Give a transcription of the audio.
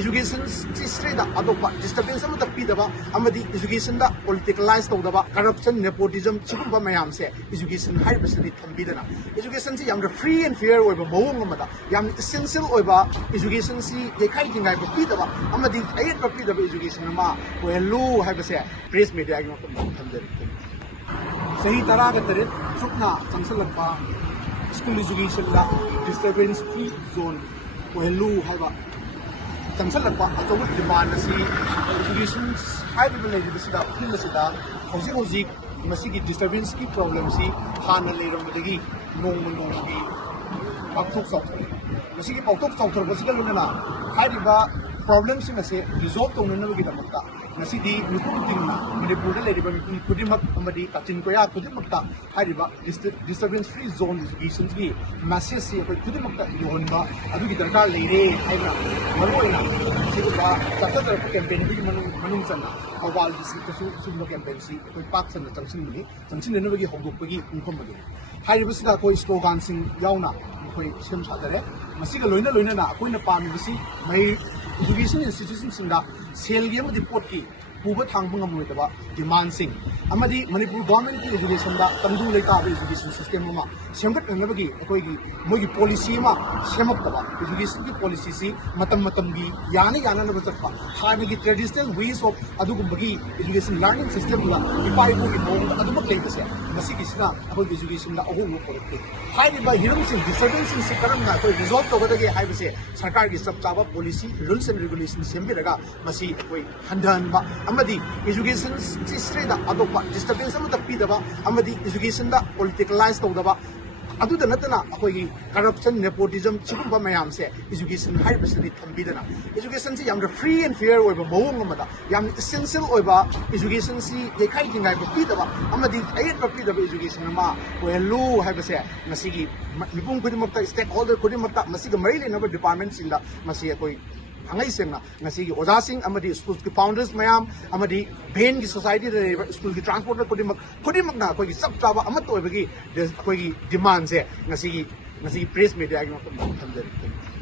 education straight adopa disturbance am tapidaba amadi education da politicalize tawdaba corruption nepotism chigumba mayam se education haibasidi thambidana education si yamra free and fair oiba mawong amada yam essential oiba education si yekai dingai papidaba amadi ayet papidaba education ma welu haibase press media gi makom thamdari सही तरह के तरीके सुखना चंसल लगता school education ला disturbance free zone value है बा चंसल लगता अचौब demand से education high level लेजिबसिदा फिल्मसिदा हौजिक मसी की डिस्टर्बेंस की प्रॉब्लम सी हाना लेरमदगी नोंगी पाक्थोक साउथरे मसी की पाक्थोक साउथर बसिगा लोना हाइरिबा प्रॉब्लम सिंग से रिजॉल्व तौननबगी दमकता नसीदी मिपुम तिंगना मणिपुर लेरिबा मिपुम खुदिमक अमदी काचिन कोया खुदिमकता हारिबा डिस्टर्बेंस फ्री जोन एजुकेशन की मैसेज से अखोय खुदिमकता योनबा अदुगी दरकार लेरे हाइबा मरोइना सिगुबा चततर कैंपेन की मनुंग चना अवाल डिस्ट्रिक्ट सुबो कैंपेन सी अखोय पाक सन चंगसिन नबगी होगोपगी उनखम बगे हारिबसिदा अखोय स्लोगन सिंग यावना अखोय सेम सादरे मसिगा लोइना ना अखोयना पामिबसी मै एजुकेशन इंस्टीट्यूशन सिंगा सेल की अमदी पोट की पूब थांगब ngमोइदबा डिमांड सिंग अमदी मणिपुर गवर्नमेंट की एजुकेशन दा तंदु लेताब एजुकेशन सिस्टम मा सेमगतनबगी अखोयगी मोगी पॉलिसी मा सेमक्तबा एजुकेशन की पॉलिसी सी मतम की याना चटपा हानगी ट्रेडिशनल वेज ऑफ अदुगुंबगी एजुकेशन लर्निंग सिस्टम ला इपाइबो की मोंग अदुमक लेबसे मसिगी सिना अखोय एजुकेशन दा अहोंग पोरक्ते हाइबा हिरम सिंग डिस्टर्बेंस से करम ना कोई रिजॉल्व तोगदगे हाइबसे सरकार की सब चाबा पॉलिसी रूल्स एंड रेगुलेशन सेमबिरगा मसी कोई हंधनबा अमदी एजुकेशन स्ट्रेट अदोपा disturbance am tapidaba amadi education da politicalize tawdaba aduda natana akoigi corruption nepotism chigumba mayam se education haibasidi thambidana education si yamra free and fair oiba mawong amada yam essential oiba education si yekai dingai papidaba amadi ayet papidaba education ma welu haibase masigi mipum kudimakta stakeholder kudimakta masiga mari lenaba department sinda masi akoi हंगाई सेंगना नसी की ओजा Singh अमदी school की founders मयाम अमदी भेन की society रे school की transport खुदिमक ना कोई सब चाबा अमत ओइबगी कोई डिमांड से नसी की प्रेस मीडिया की थमदरी